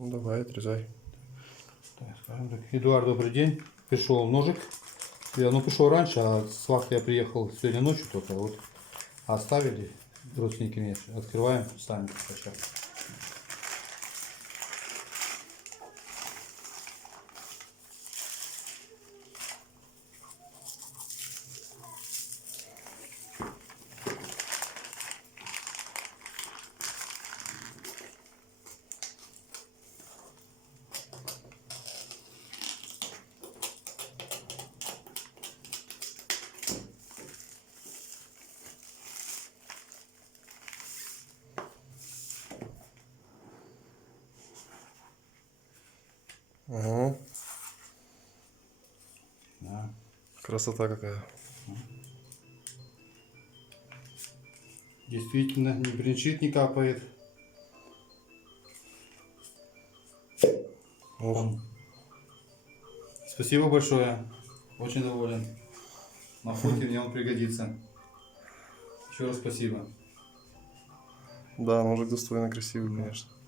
Ну, давай, отрезай. Так, скажем так. Эдуард, добрый день. Пришел ножик. Я пришел раньше, а с вахты я приехал сегодня ночью только. Вот оставили родственники мне. Открываем сами сейчас. Ага. Да. Красота какая. Действительно, не бренчит, не капает. Ох. Спасибо большое. Очень доволен. На фото мне он пригодится. Еще раз спасибо. Да, ножик достойно красивый, конечно.